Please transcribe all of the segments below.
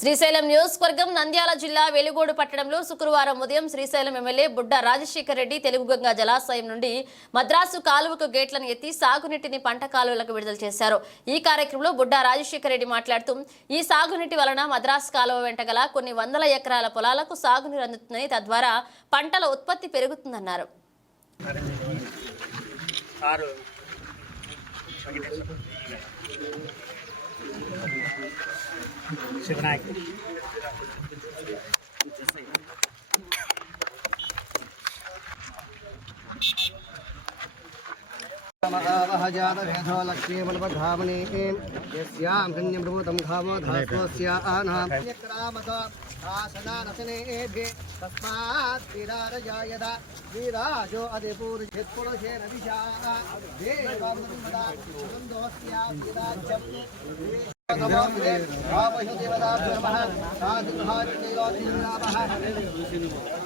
శ్రీశైలం నియోజకవర్గం నంద్యాల జిల్లా వెలుగోడు పట్టణంలో శుక్రవారం ఉదయం శ్రీశైలం ఎమ్మెల్యే బుడ్డ రాజశేఖర్ రెడ్డి తెలుగుగంగా జలాశయం నుండి మద్రాసు కాలువకు గేట్లను ఎత్తి సాగునీటిని పంట కాలువలకు విడుదల చేశారు. ఈ కార్యక్రమంలో బుడ్డ రాజశేఖర రెడ్డి మాట్లాడుతూ ఈ సాగునీటి వలన మద్రాసు కాలువ వెంట గల కొన్ని వందల ఎకరాల పొలాలకు సాగునీరు అందుతుందని తద్వారా పంటల ఉత్పత్తి పెరుగుతుందన్నారు. शिवनायक मगावः जातभेदो लक्ष्मीबलवधामने यस्यां हन्यमृभूतं घामो धास्वस्य आनः आसनानसने एभे तस्मात् विरारजायत विराजो अधिपूर्जित्पुरुषेण दिशा देवं मदा सुन्दोऽस्या विराज्यं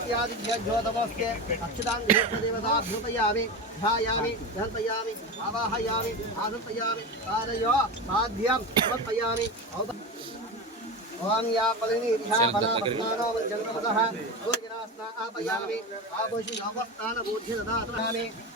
इत्यादिज्योतमस्ते अक्षताङ्गदेवताभ्युपयामि ध्यायामि धर्पयामि आवाहयामि आधर्पयामि पादयो माध्यं समर्पयामि ॐ या पलिनीर्यापनापत्नानो जन्मतः सूर्यनास्ना आपयामि आपोषि नवस्नानबोध्य ददातु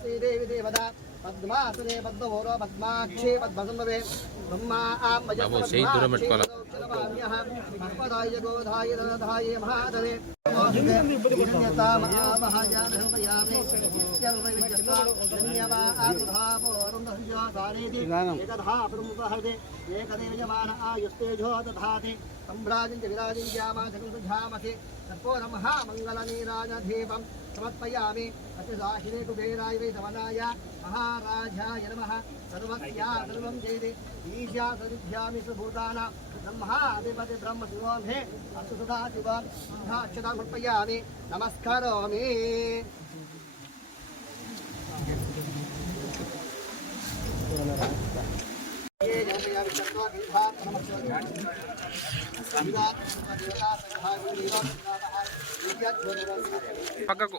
శ్రీదేవి దేవదా పద్మాసురే పద్మవోరో పద్మాక్షే పద్మసంభవే. బ్రహ్మా ఆమయ్య గోధాయ ధనధాయ మహాధరే. ఏకదేవయమాన ఆయుస్తేజో దాతి సంభ్రాజించ విరాజించామా చతుర్ధామసి తప్పో నమః మంగళనీరాజధీపం సమర్పయామి. అతి సాహిరే కుబేరాయ వై సమనాయ महाराजा नमः। सर्वं जयदे ईशा सदिभ्यामिषु भूतानां ब्रह्माधिपति ब्रह्मशिवं हे अस्तु सदा पक्का को।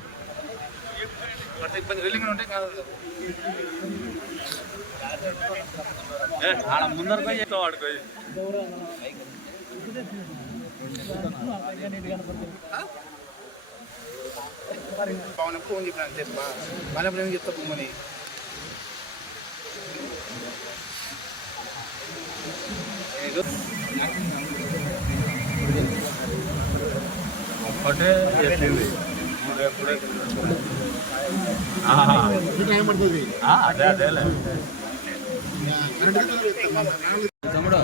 ఆపయామి తత్వా వాం తేజోగవయామి చతుర్వేదాయ నమః శ్రీకామ ఆవహజాత లక్ష్మీర్మధామనే యస్యాం భవనం భావో దాస్వస్య ముందరకు చెప్తావు వాడుకో పవన్ ఫోన్ చెప్పినాను చెప్పా మళ్ళీ ఏం చెప్తా పొమ్మని ఒక్కటే చెప్పింది అదే అదేలే తమ్ముడు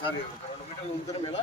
సారీ రెండు మీటర్లు ఎలా